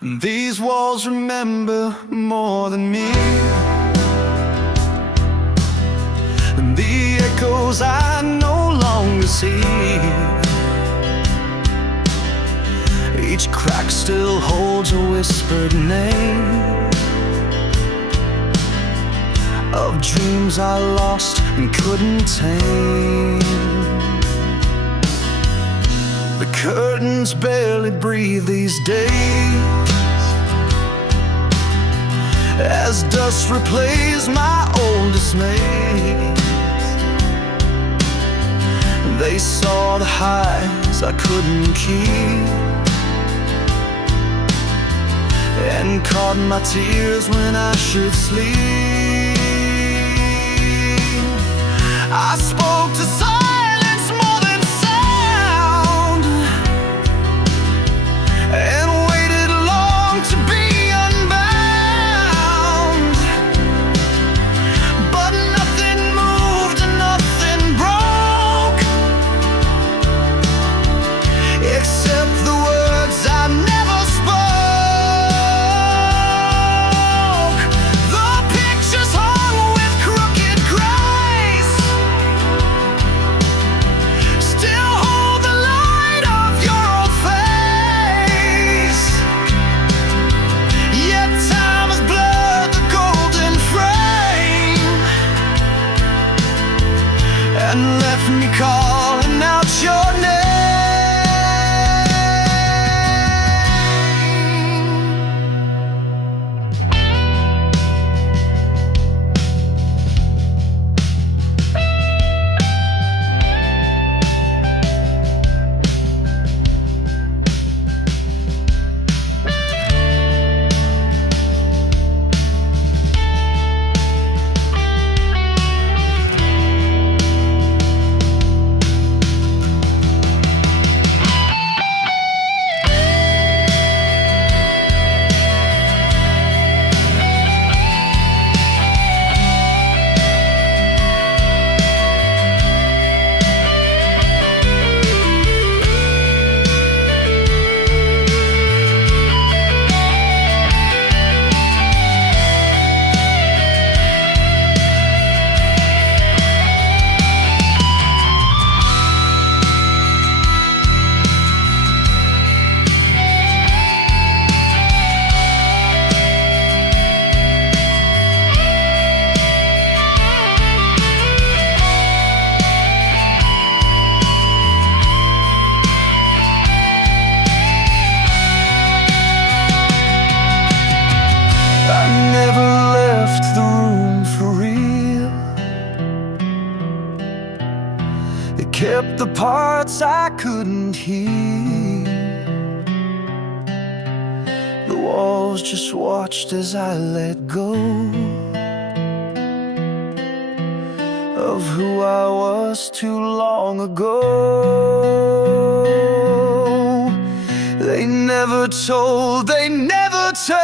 And these walls remember more than me, and the echoes I no longer see. Each crack still holds a whispered name of dreams I lost and couldn't tame. The curtains barely breathe these days, as dust replays my old dismays. They saw the highs I couldn't keep, and caught my tears when I should sleep. I spoke to silence more than sound, and waited long to be unbound. But nothing moved and nothing broke, except the words I never spoke. The pictures hung with crooked grace still hold the light of your old face. Yet time has blurred the golden frame and left me calling out your name. Never left the room for real. It kept the parts I couldn't hear. The walls just watched as I let go of who I was too long ago. They never told, they never turned.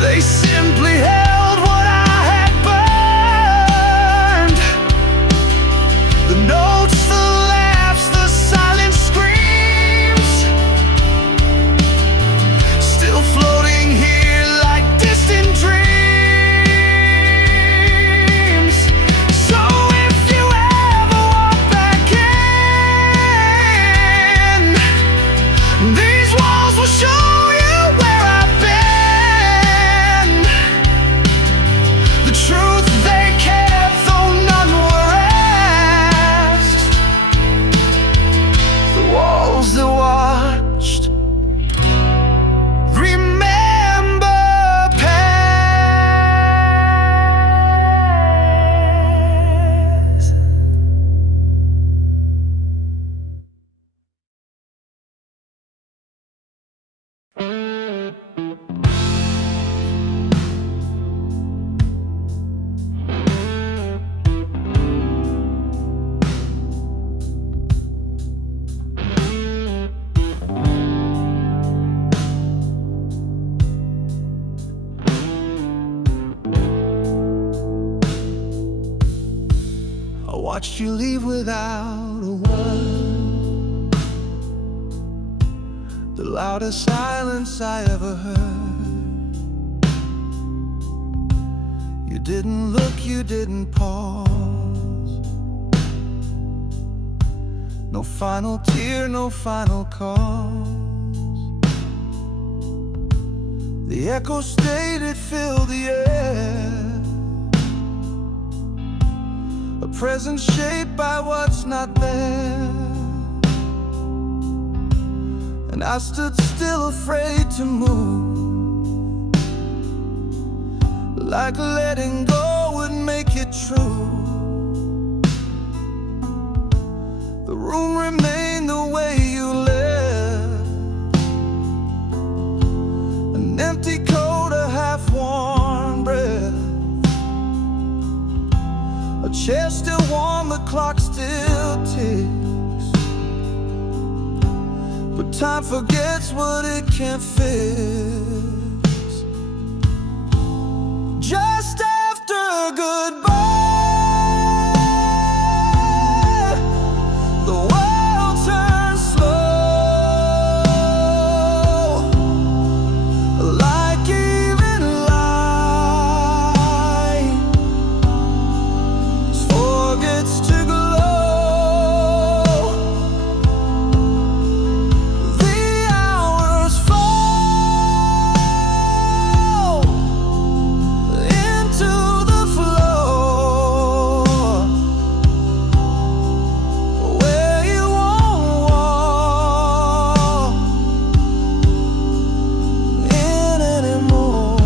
They simply held what I had burned. The notes, the laughs, the silent screams, still floating here like distant dreams. So if you ever walk back in, these walls will show you where I've been. The truth they kept, though none were asked. The walls that watched remember past. I watched you leave without a word. the loudest silence I ever heard. You didn't look, you didn't pause. No final tear, no final cause. The echo stayed, it filled the air. A presence shaped by what's not there. And I stood still, afraid to move, like letting go would make it true. The room remained the way you left, an empty coat, a half-worn breath. A chair still warm, the clock still ticks, but time forgets what it can't fix. Just after goodbye, the world turns slow, like even light forgets to glow. The hours fall into the floor, where you won't walk in anymore.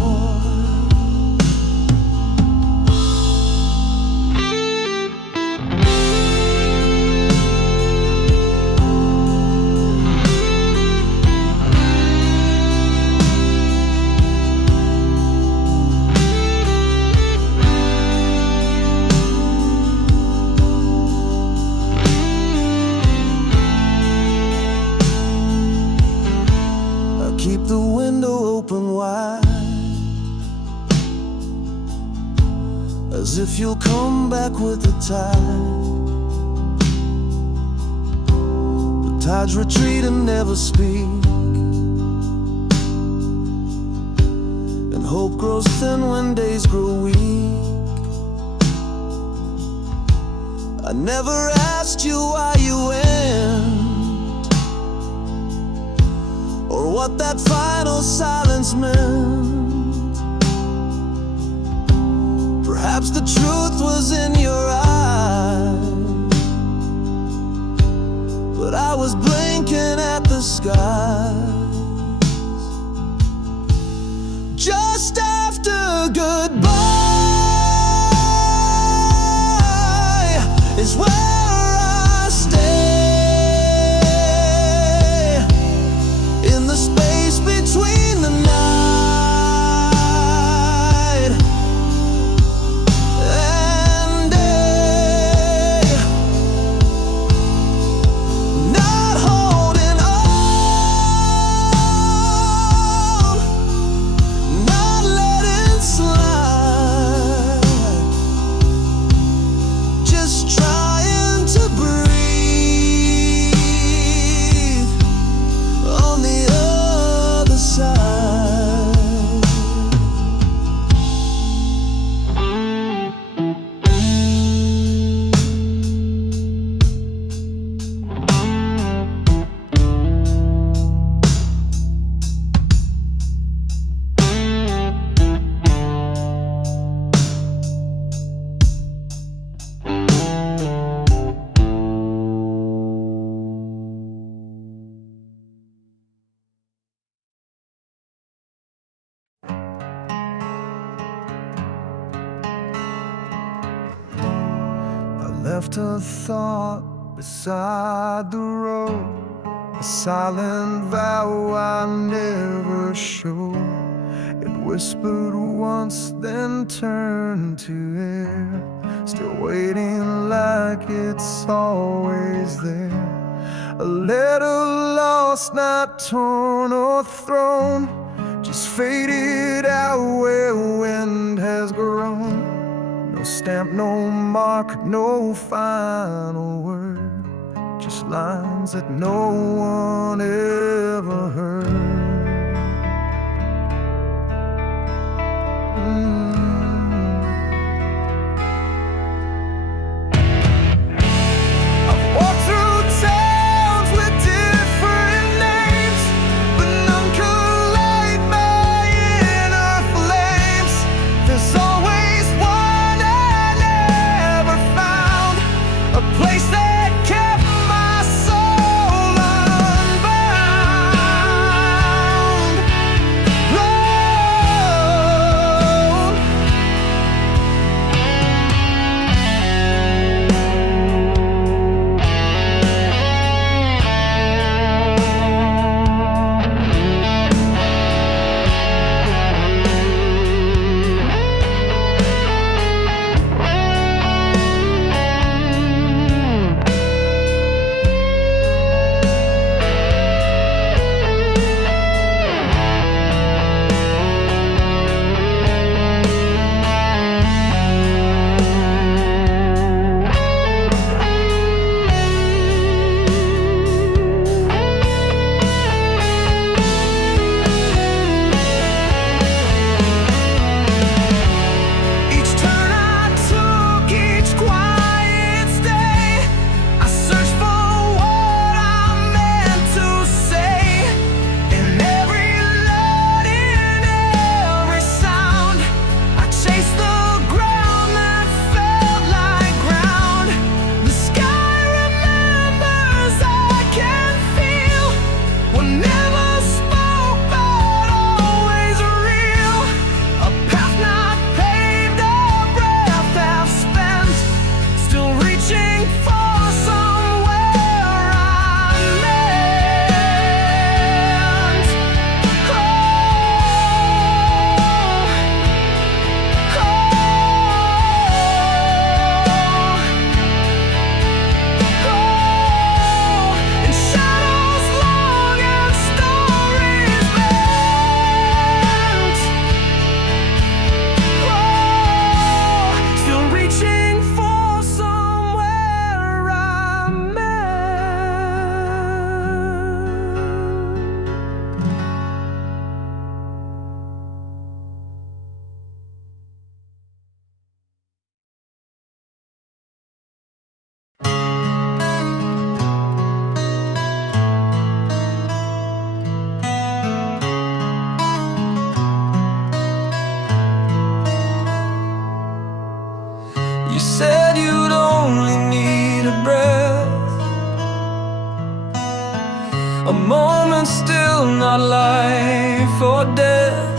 I keep the window open wide, as if you'll come back with the tide. The tides retreat and never speak, and hope grows thin when days grow weak. I never asked you why you went, or what that final silence meant. Perhaps the truth was in your eyes, but I was blinking at the skies. Just after goodbye is where I stay, in the space between the night and day. Not holding on, not letting slide, just trying to breathe on the other side. I left a thought beside the road, a silent vow I never showed. It whispered once, then turned to air, still waiting like it's always there. A letter lost, not torn or thrown, just faded out where wind has grown. No stamp, no mark, no final word, just lines that no one ever heard. a moment still, not life or death,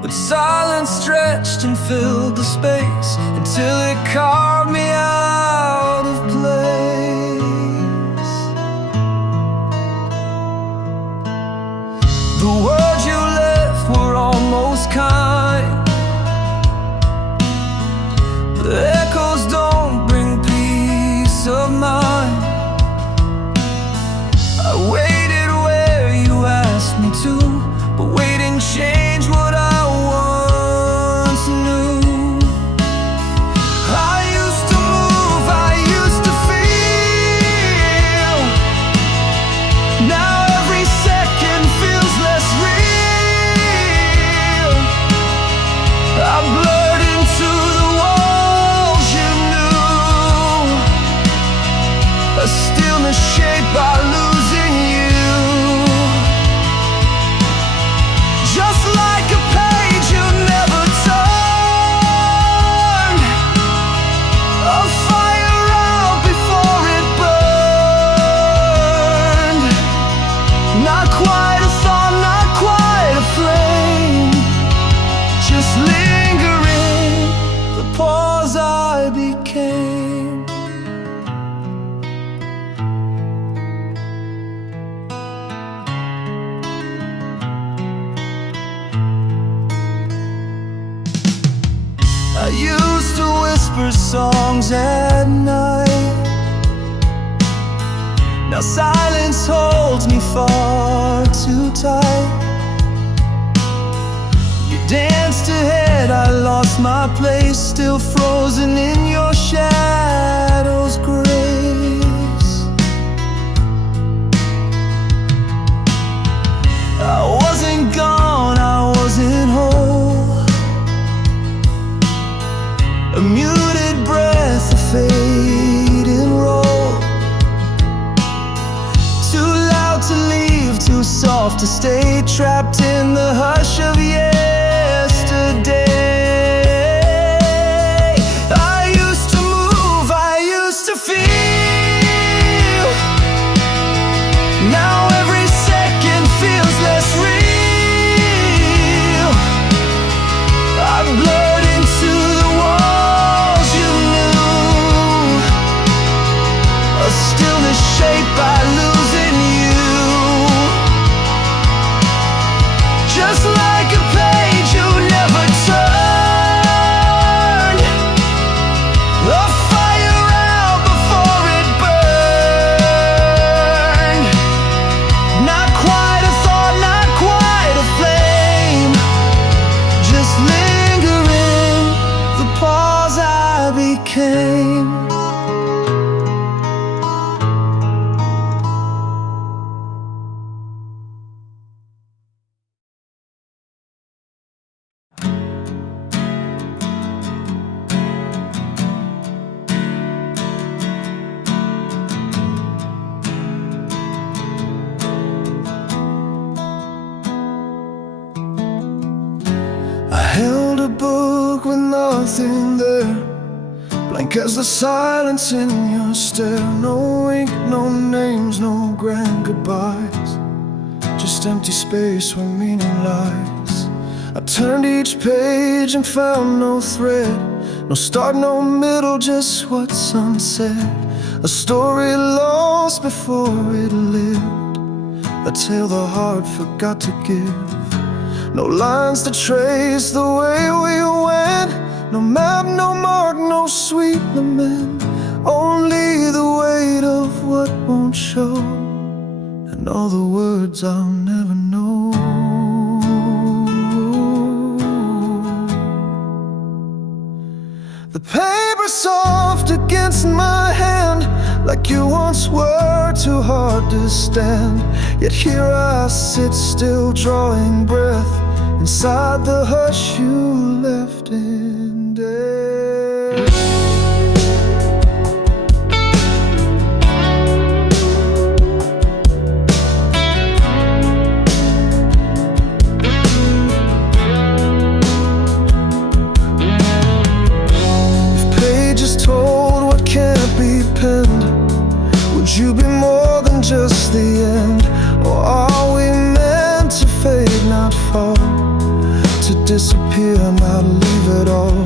but silence stretched and filled the space until it carved me out of place. The words you left were almost kind. The echoes don't bring peace of mind. I waited where you asked me to, but waiting changed what I once knew. I used to move, I used to feel. Now every second feels less real. I blurred into the walls you knew, a stillness shaped by losing you. Just like a page you never turned, a fire out before it burned. Not quite a thought, not quite a flame, just lingering, the pause I became. I used to whisper songs at night. Now silence holds me far too tight. You danced ahead, I lost my place, still frozen in your shadow's grace. I wasn't gone, I wasn't whole, a muted breath, a fading roll, too loud to leave, too soft to stay, trapped in the hush of yesterday. I used to move, I used to feel. Now every second feels less real. I blurred into the walls you knew, a stillness shaped by losing you. Just like a page you never turned, a fire out before it burned. Not quite a thought, not quite a flame, just lingering, the pause I became. I held a book with nothing there, blank as the silence in your stare. No ink, no names, no grand goodbyes, just empty space where meaning lies. I turned each page and found no thread, no start, no middle, just what's unsaid. A story lost before it lived, a tale the heart forgot to give. No lines to trace the way we went, no map, no mark, no sweet lament, only the weight of what won't show, and all the words I'll never know. The paper soft against my hand, like you once were too hard to stand. Yet here I sit still, drawing breath inside the hush you left in death. If pages told what can't be penned, would you be more than just end? Or are we meant to fade, not fall? To disappear, not leave at all?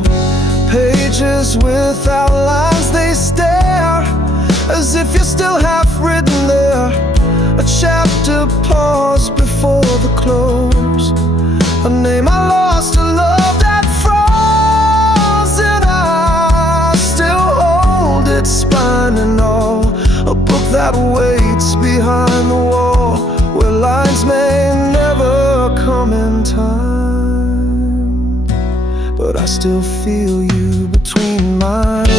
Pages without lines, they stare, as if you're still half written there. A chapter paused before the close. A name I lost, a love that froze, and I still hold its spine and all. A book that waits behind the wall, where lines may never come in time, but I still feel you between my lips.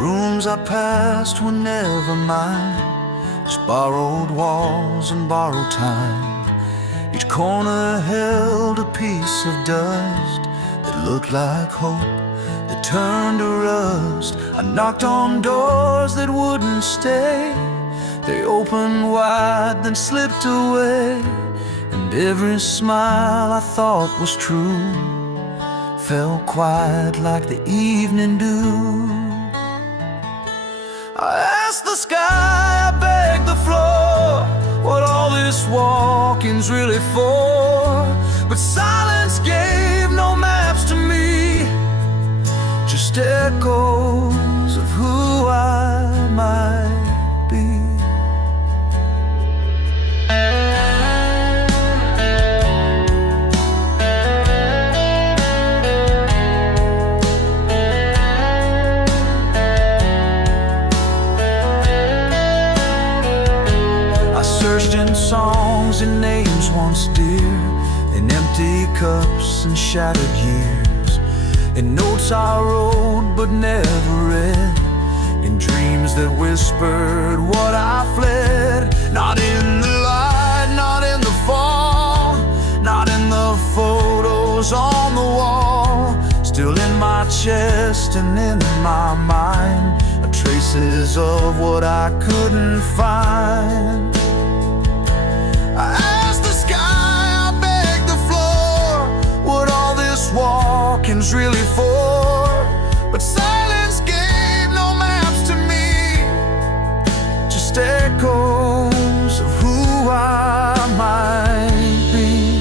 Rooms I passed were never mine, just borrowed walls and borrowed time. Each corner held a piece of dust that looked like hope, that turned to rust. I knocked on doors that wouldn't stay. They opened wide, then slipped away. And every smile I thought was true fell quiet like the evening dew. I asked the sky, I begged the floor, what all this walking's really for. But silence gave no maps to me, just echoes of who I might be. Searched in songs and names once dear, in empty cups and shattered years, in notes I wrote but never read, in dreams that whispered what I fled. Not in the light, not in the fall, not in the photos on the wall. Still in my chest and in my mind are traces of what I couldn't find. I asked the sky, I begged the floor, what all this walking's really for. But silence gave no maps to me, just echoes of who I might be.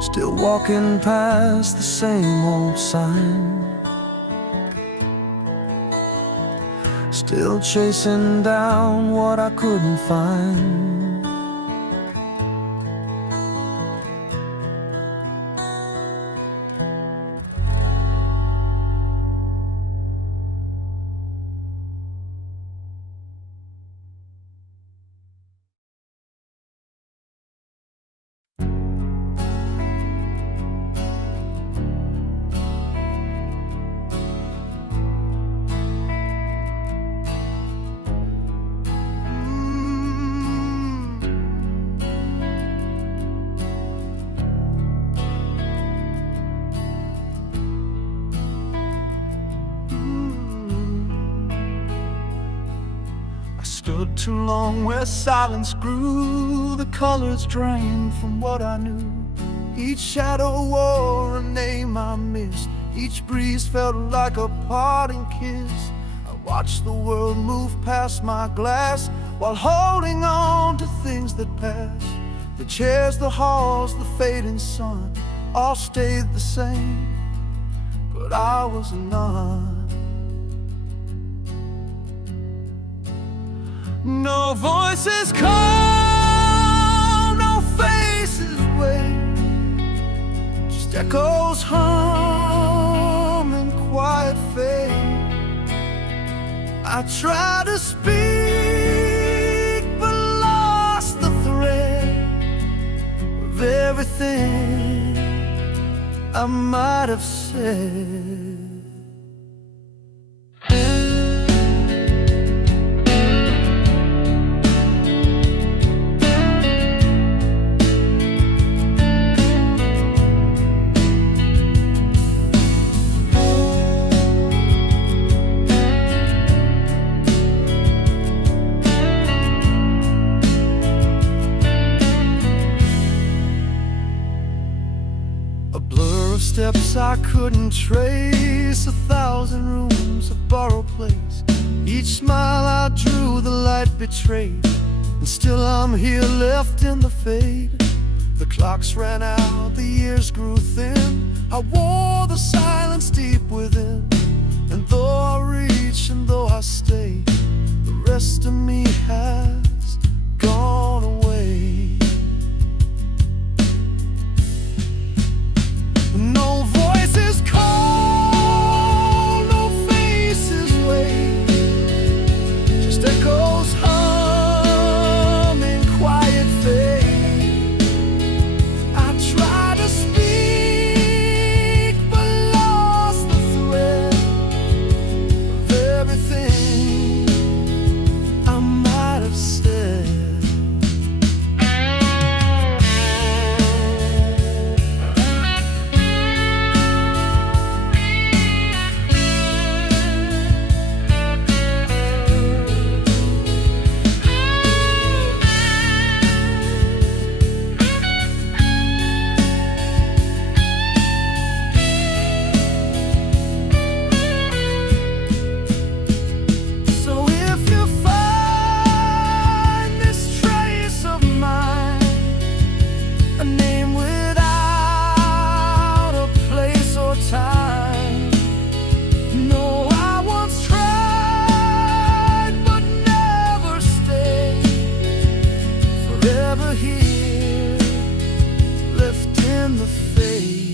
Still walking past the same old sign, still chasing down what I couldn't find. Stood too long where silence grew, the colors drained from what I knew. Each shadow wore a name I missed, Each breeze felt like a parting kiss. I watched the world move past my glass while holding on to things that pass. The chairs, the halls, the fading sun all stayed the same, but I was none. No voices call, no faces wait, just echoes hum in quiet fade. I tried to speak but lost the thread of everything I might have said. Steps I couldn't trace, 1,000 rooms, a borrowed place. Each smile I drew, the light betrayed, and still I'm here left in the fade. The clocks ran out, the years grew thin. I wore the silence deep within, and though I reach and though I stay, the rest of me has gone away. No voices call, no faces wait, just echoes hum in quiet fade. I tried to speak but lost the thread of everything I might have said. Here, left in the fade.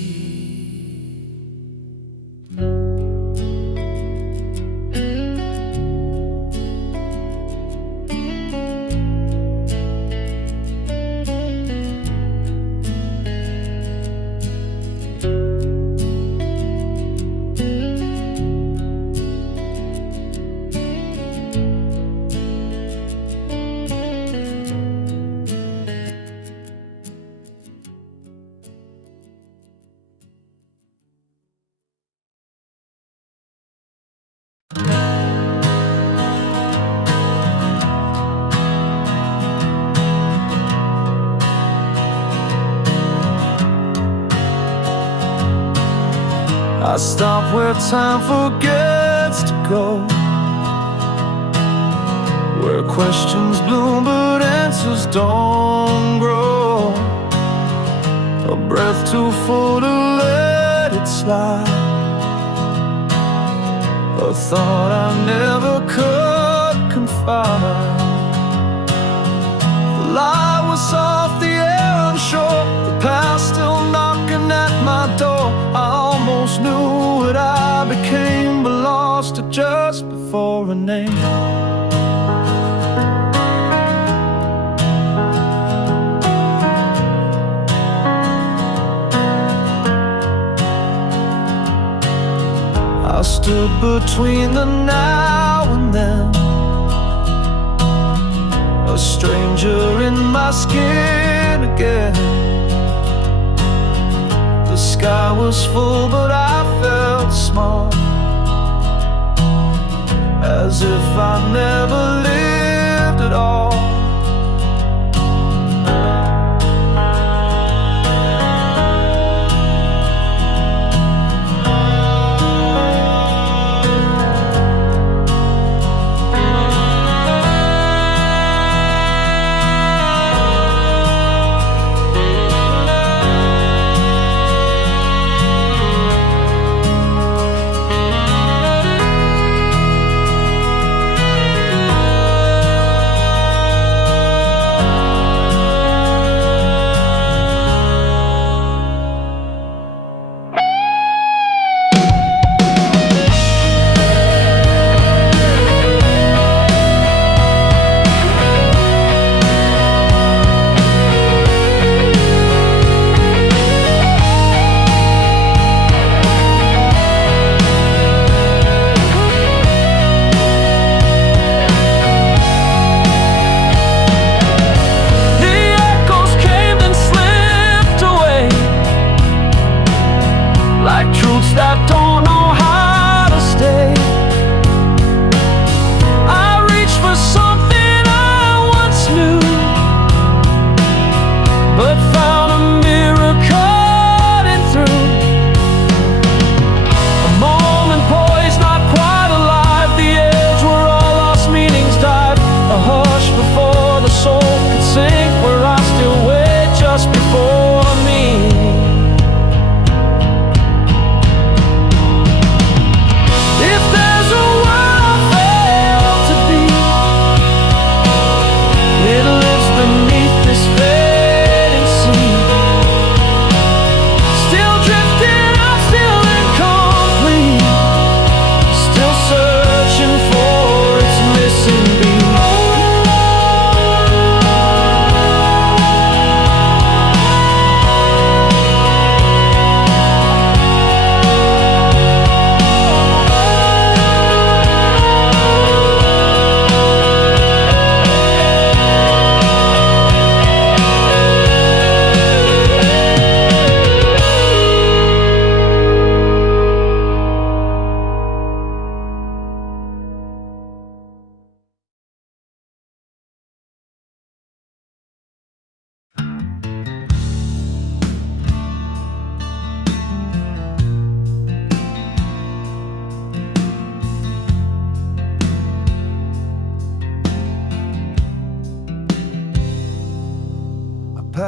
I stop where time forgets to go, where questions bloom but answers don't grow. A breath too full to let it slide, a thought I never could confide. The light was soft, the air unsure, the past still knocking at my door. I almost knew what I became, but lost it just before a name. I stood between the now and then, a stranger in my skin again. The sky was full but I felt small, as if I never lived at all.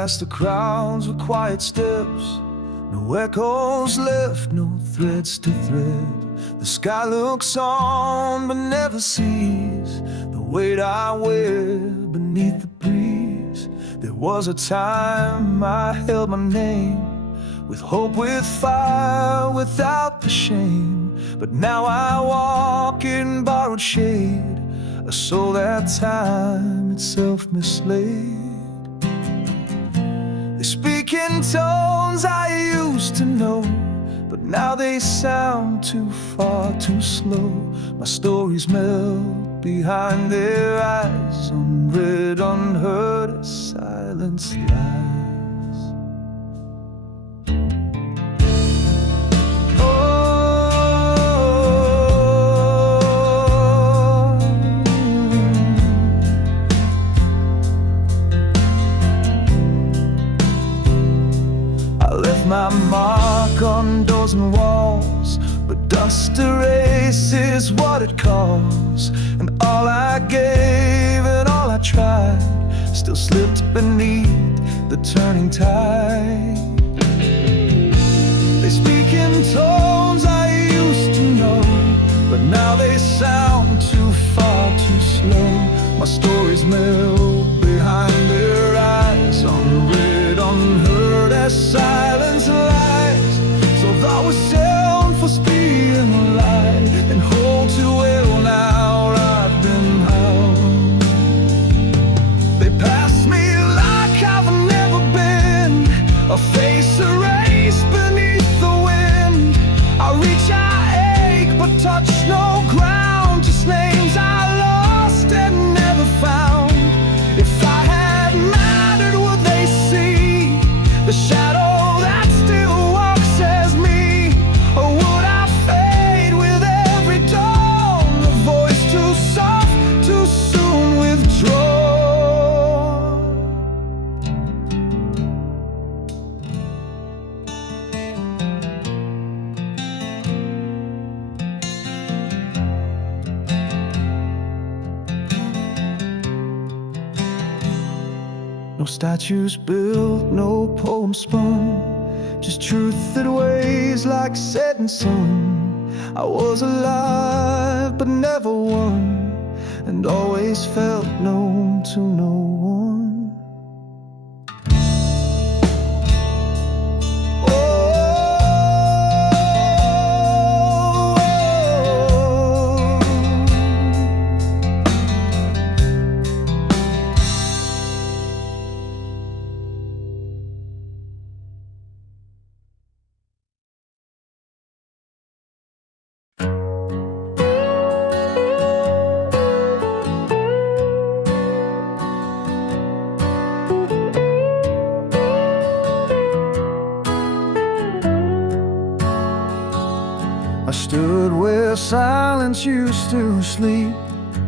past the crowds with quiet steps. No echoes left, no threads to thread. The sky looks on but never sees the weight I wear beneath the breeze. There was a time I held my name, with hope, with fire, without the shame. But now I walk in borrowed shade, a soul that time itself mislaid. They speak in tones I used to know, but now they sound too far, too slow. My stories melt behind their eyes, unread, unheard, as silence lies. My mark on doors and walls, but dust erases what it calls. And all I gave and all I tried still slipped beneath the turning tide. They speak in tones I used to know, but now they sound too far, too slow. My stories melt behind their eyes, unread, unheard, as silence lies. So thou was sound for speed and light, and hold too well now I've been bound. They pass me like I've never been, a face erased beneath the wind. I reach, I ache, but touch no ground, just names I lost and never found. If I had mattered, would they see the shadow that still walks as me? Or would I fade with every dawn, a voice too soft, too soon withdrawn? No statues built, no poems spun, just truth that weighs like setting sun. I was alive but never won, and always felt known to no one. I stood where silence used to sleep,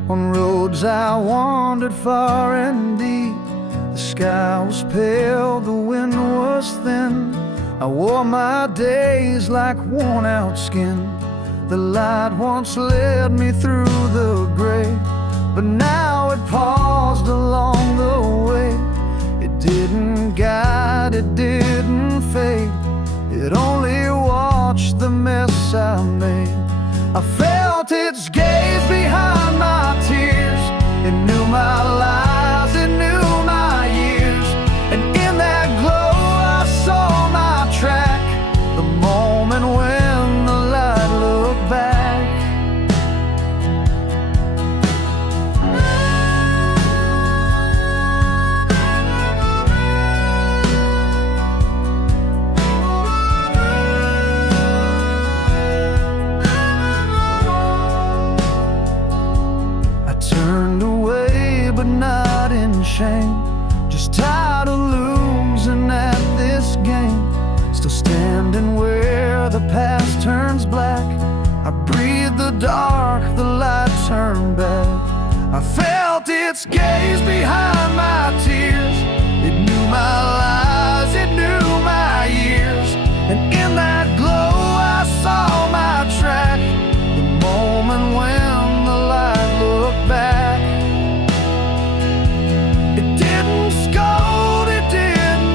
on roads I wandered far and deep. The sky was pale, the wind was thin. I wore my days like worn out skin. The light once led me through the gray, but now it paused along the way. It didn't guide, it didn't fade, it only watched the mess I made. I felt its gaze behind my tears. It knew my lies, it knew my years. And in that glow I saw my track, the moment when the light looked back. Not in shame, just tired of losing at this game. Still standing where the past turns black. I breathed the dark, the light turned back. I felt its gaze behind my tears. It knew my lies, it knew my years. And in that glow I saw my track, the moment when the light looked back. It didn't scold, it didn't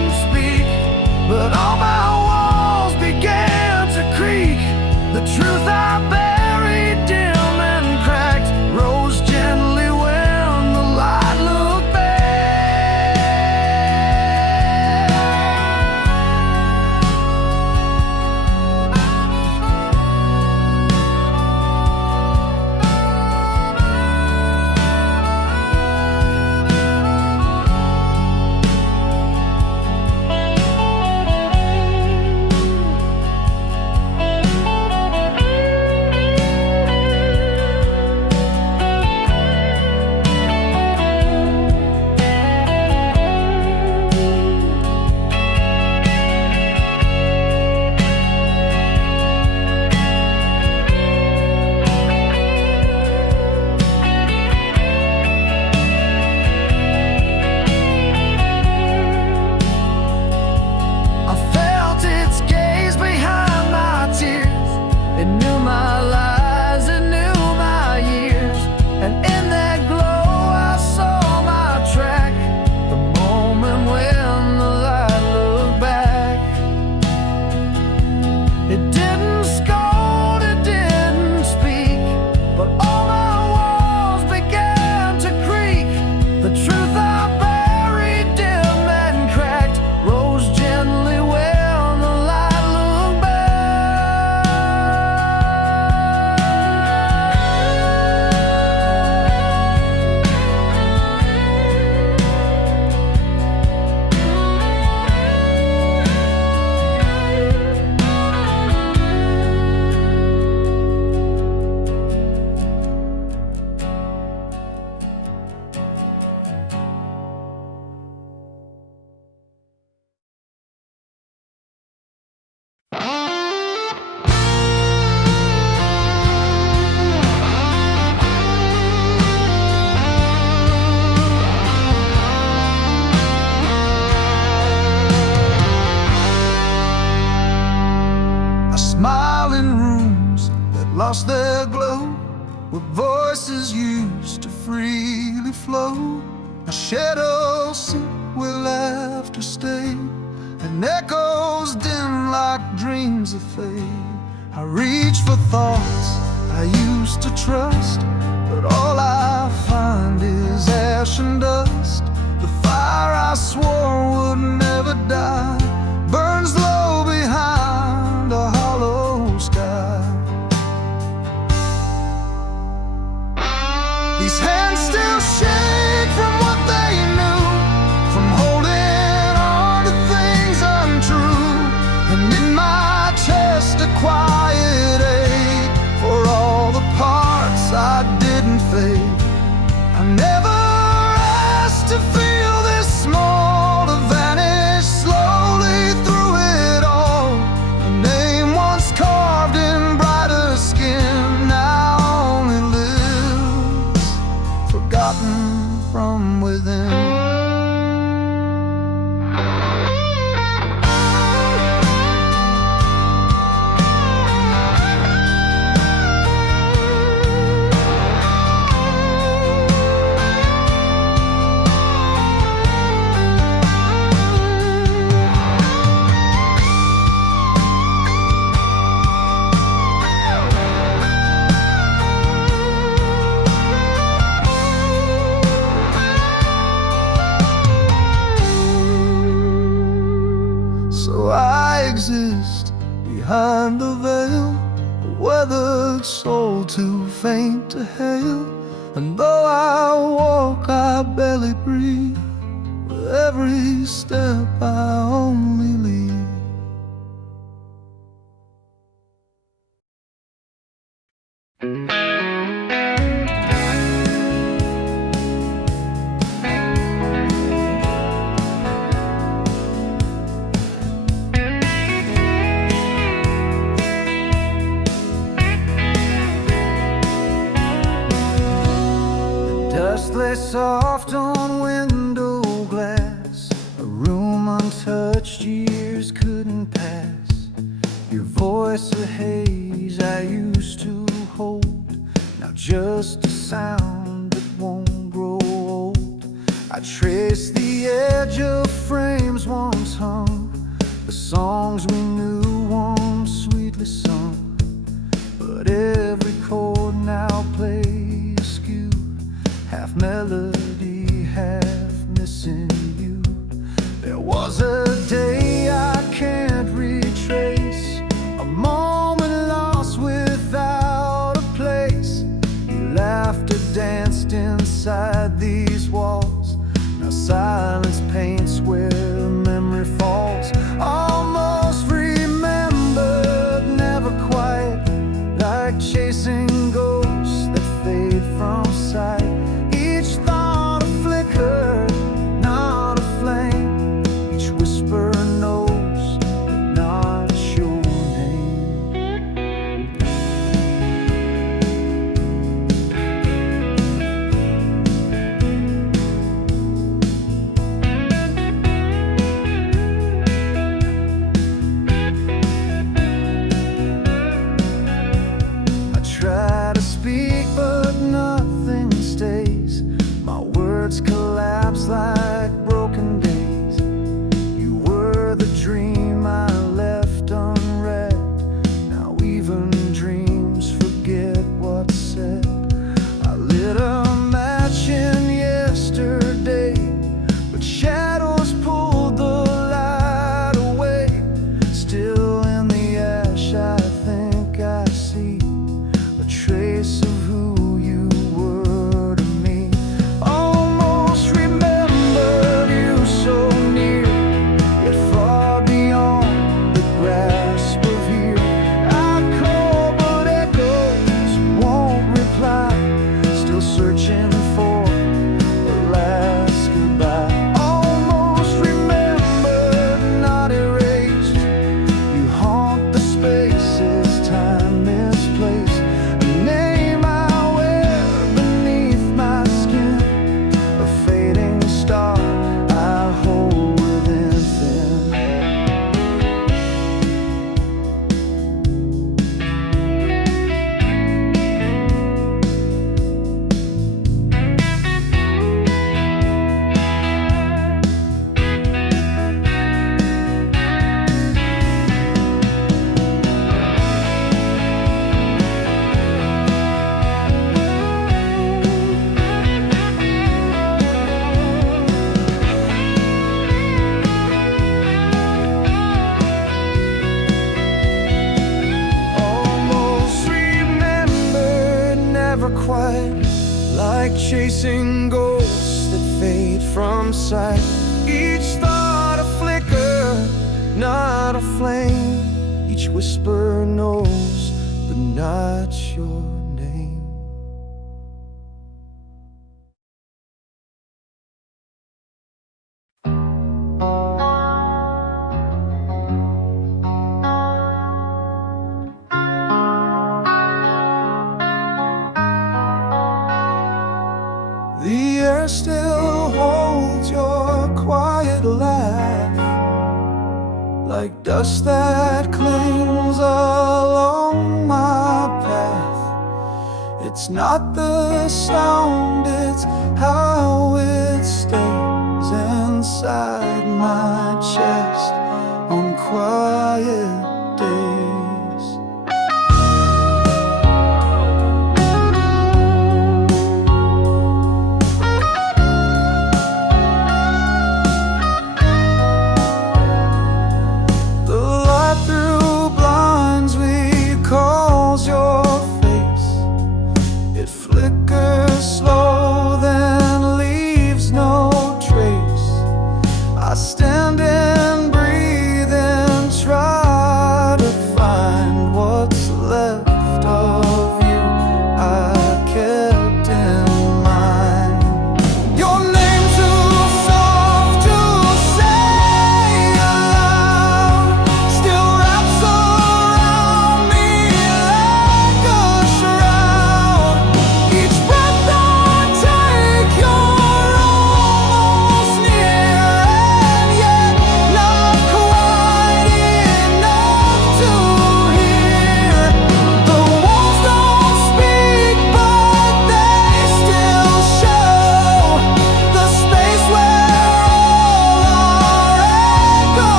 lost their glow, where voices used to freely flow. Now shadows sit where laughter stayed, and echoes dim like dreams that fade. I reach for thoughts I used to trust, but all I find is ash and dust. The fire I swore would never die burns low behind a hollow sky. These hands still shake from what they knew, from holding on to things untrue. And in my chest a quiet ache for all the parts I didn't fade. I never asked to feel this small, to vanish slowly through it all. A name once carved in brighter skin now only lives forgotten from within. So I exist behind the veil, a weathered soul too faint to hail. And though I walk, I barely breathe. With every step I only leave. Dust lay soft on window glass, a room untouched, years couldn't pass. Your voice a haze I used to hold, now just a sound that won't grow old. I trace the edge of frames once hung, the songs we knew once sweetly sung. But every chord now plays askew, half melody, half missing you. There was a day I can't retrace, a moment lost without a place. You laughed and danced inside these walls, now silence paints where memory falls. Almost remembered, never quite, like chasing ghosts that fade from sight. Each thought a flicker, not a flame. Each whisper knows, but not your name. I try to speak, but nothing stays. My words collapse like broken days. You were the dream I left unread. Now even dreams forget what's said. I lit a match in yesterday, but shadows pulled the light away. Still in the ash I think I see a trace of who you were to me. Almost remembered you so near, yet far beyond the grasp of here. I call but echoes won't reply, still searching for the last goodbye. Almost remembered, not erased. You haunt the spaces time misplaced. A name I ride, like chasing ghosts that fade from sight. Each thought a flicker, not a flame. Each whisper knows, but not your name. The air still holds your quiet laugh, like dust that clings along my path. It's not the sound, it's how it stays inside my chest on quiet days. I stand and breathe and try to find what's left of you I kept in mind. Your name too soft to say aloud still wraps around me like a shroud. Each breath I take, you're almost near.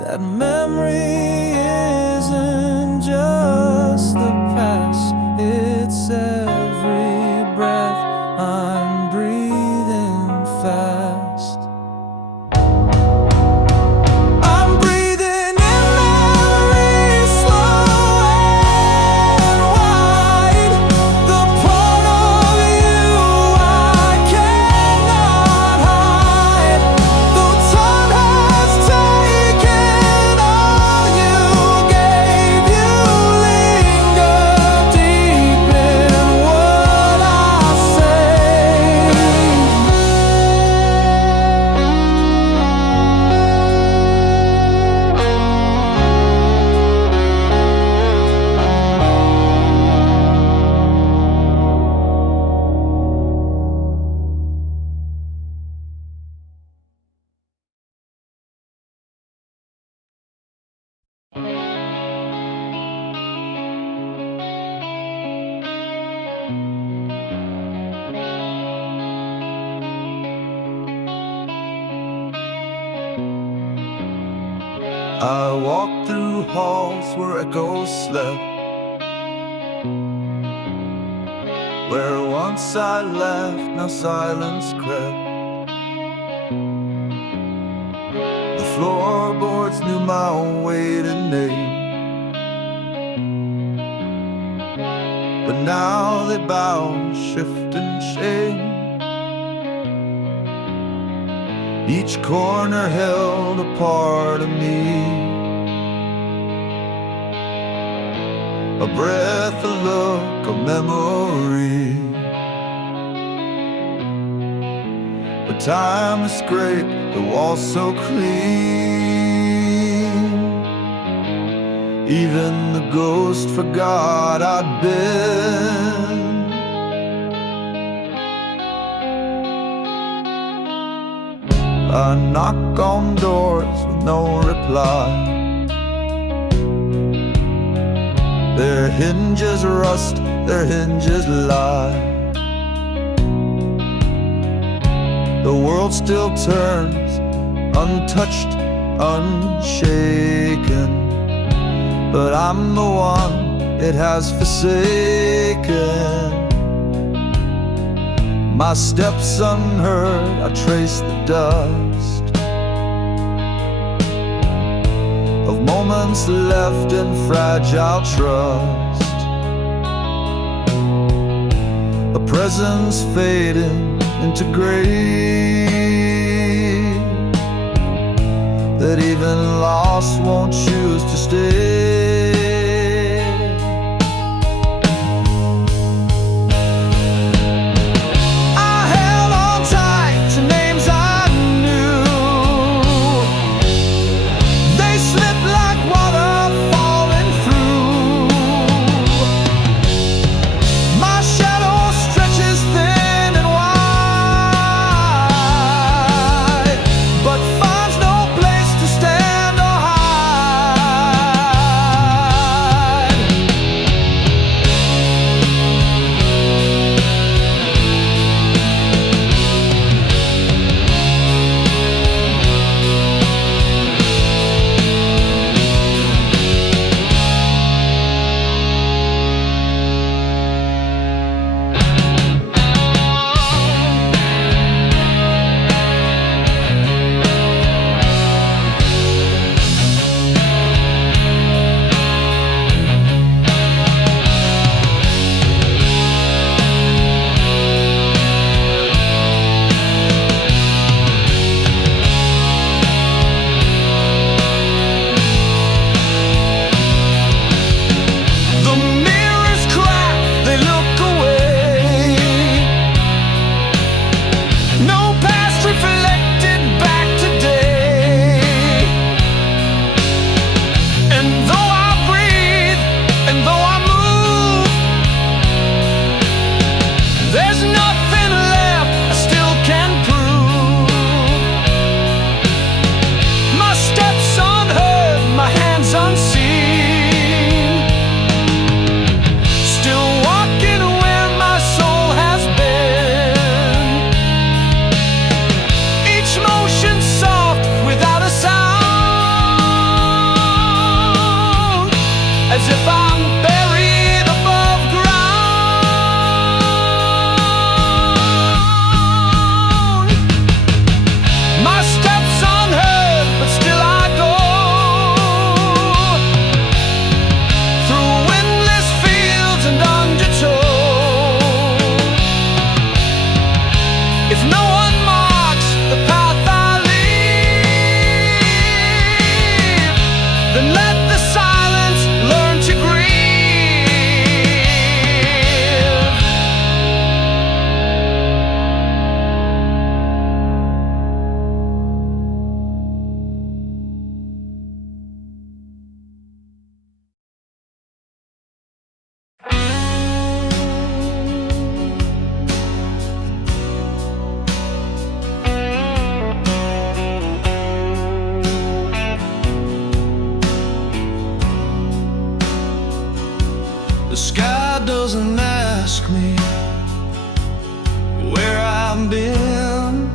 That memory isn't just the past, it's every breath I'm breathing fast. I'm breathing in memories slow and wide, the part of you I cannot hide. Though time has taken all you gave, you linger deep in what I say. I walked through halls where echoes slept, where once I laughed, now silence crept. The floorboards knew my weight and name, but now they bow, shift and shame. Each corner held a part of me, a breath, a look, a memory. But time is great, the walls so clean. Even the ghost forgot I'd been. I knock on doors with no reply. Their hinges rust, their hinges lie. The world still turns, untouched, unshaken. But I'm the one it has forsaken. My steps unheard, I trace the dust of moments left in fragile trust. A presence fading into gray, that even lost won't choose to stay. As if I'm buried above ground. My steps unheard, but still I go through windless fields and undertow. If no one marks the path I leave, then let the silence learn to grieve. The sky doesn't ask me where I've been.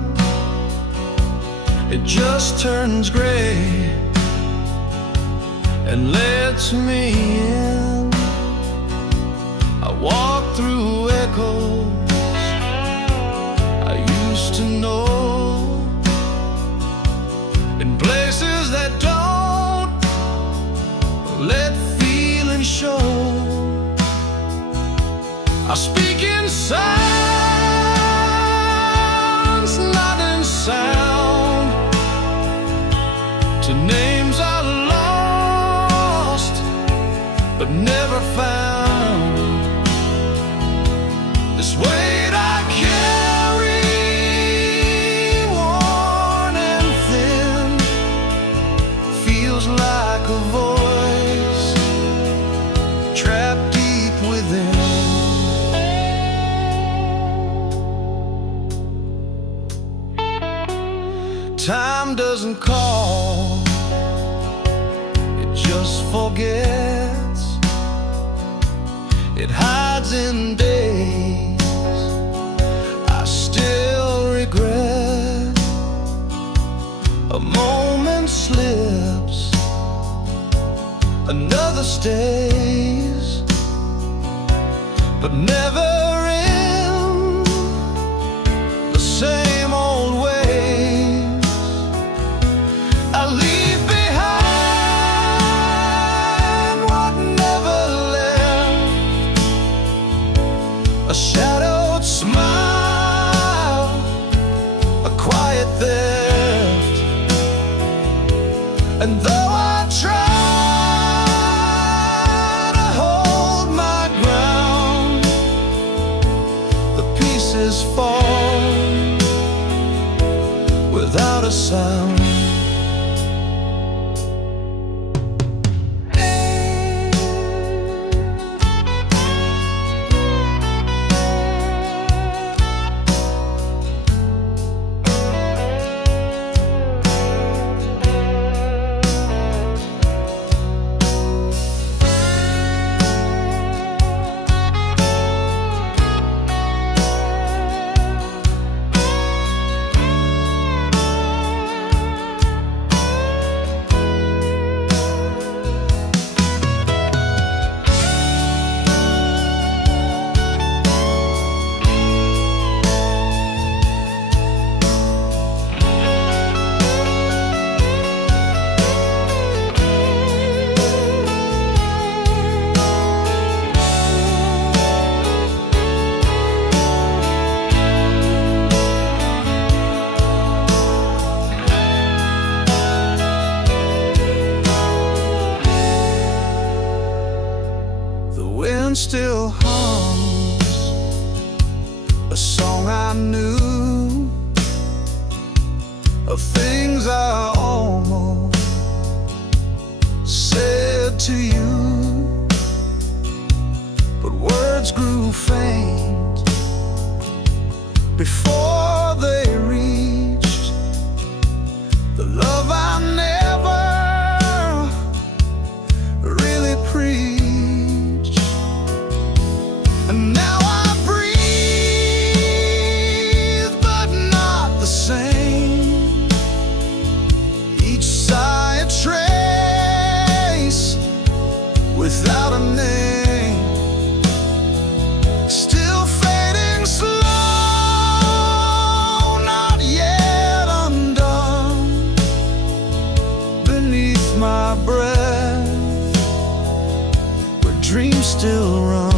It just turns gray and lets me in. I walk through echoes I used to know, in places that don't let feeling show. I speak in signs, not in sound, to names I lost but never found. This weight I carry, worn and thin, feels like a voice trapped deep within. Time doesn't call, it just forgets. It hides in days I still regret. A moment slips, another stays, but never in the same old way. I leave behind what never left, a shadowed smile, a quiet theft. And though I try to hold my ground, the pieces fall without a sound. Still hums a song I knew, of things I almost said to you, but words grew faint before they reached the love I never really preached. And now I breathe, but not the same. Each sigh a trace without a name, still fading slow, not yet undone. Beneath my breath, where dreams still run.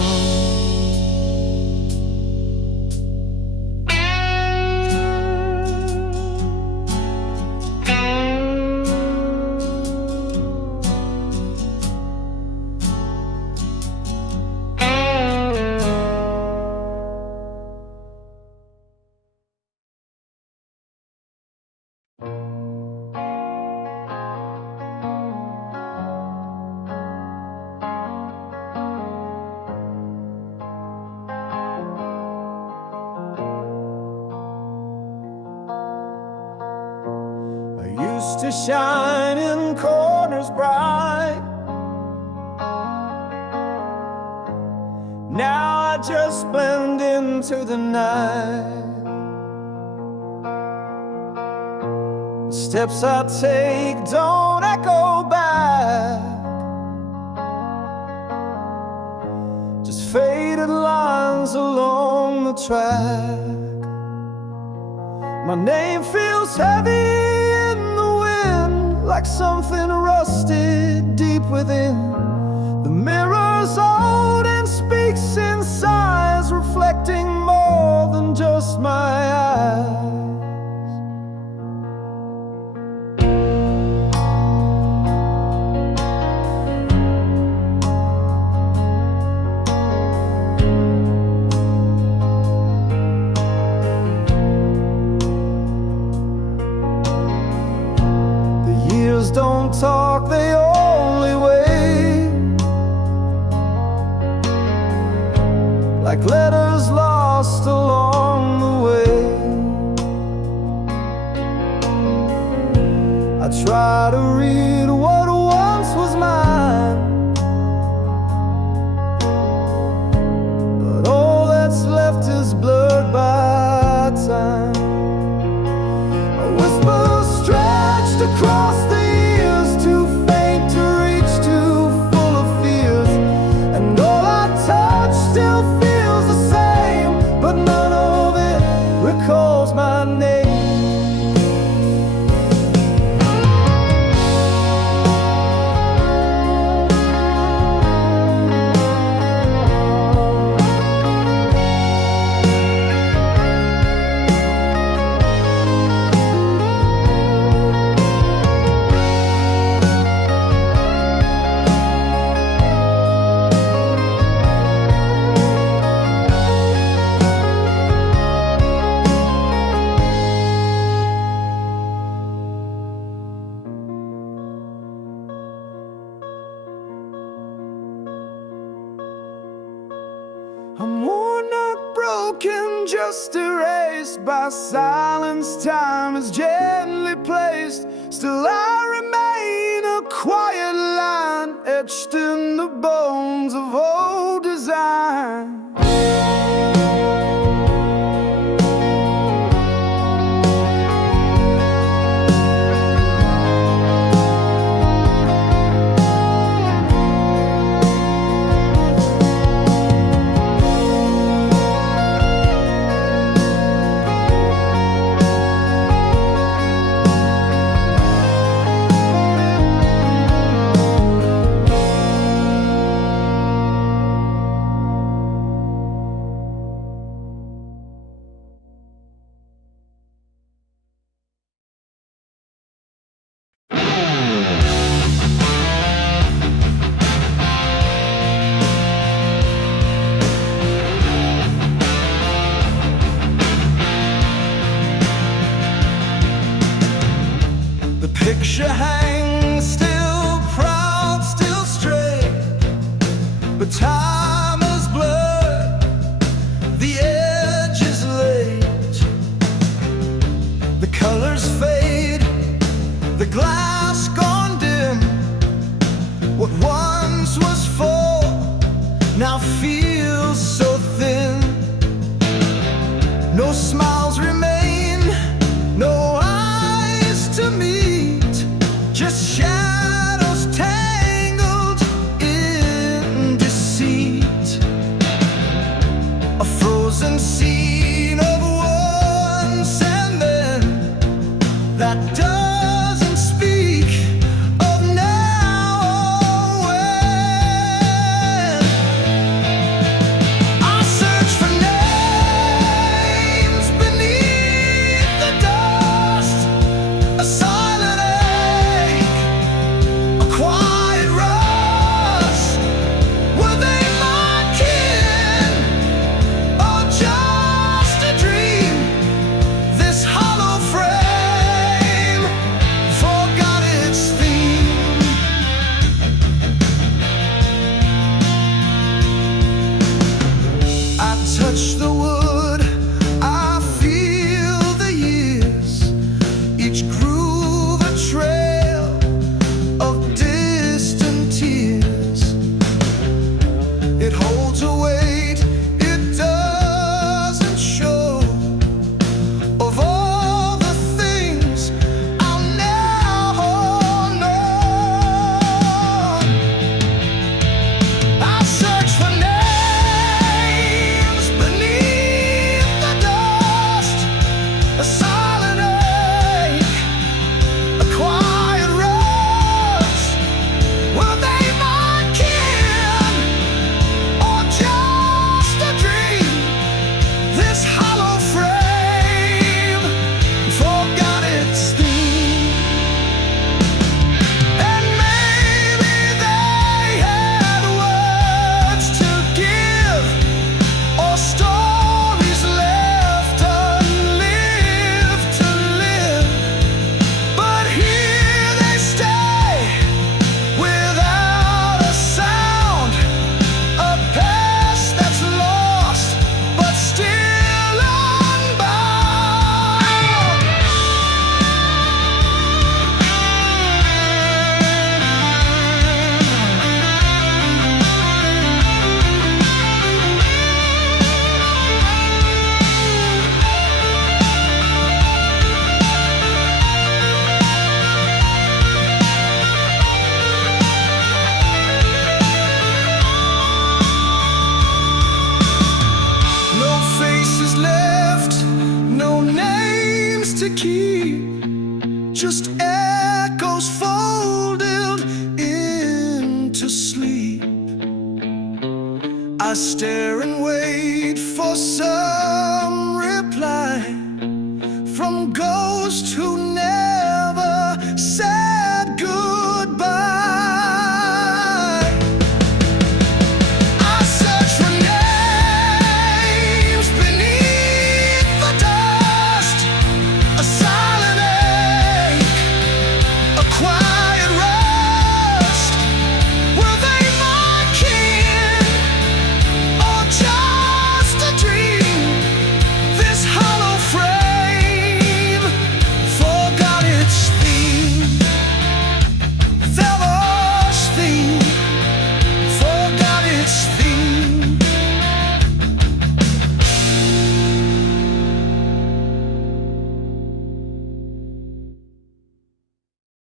Used to shine in corners bright, now I just blend into the night. The steps I take don't echo back, just faded lines along the track. My name feels heavy in the wind, like something rusted deep within. The mirror's old and speaks in sighs lost along the way. I try to read what once was mine, but all that's left is blurred by time. A whisper stretched across the years, too faint to reach, too full of fears. And all I touch still feels the same, but none of it recalls my name. I'm worn, not broken, just erased by silence. Time is gently placed. Still I remain a quiet line, etched in the bones of old design. The picture hangs still proud, still straight, but time has blurred the edges late. The colors fade, the glass gone dim. What once was full now feels so thin. No smiles remain, no eyes to meet, just shadows tangled in deceit. A frozen scene of once and then that doesn't speak of now or when. I search for names beneath the dust, a silent ache, a quiet rust. Were they my kin or just a dream? This hollow frame just echoes folded into sleep. I stare and wait for some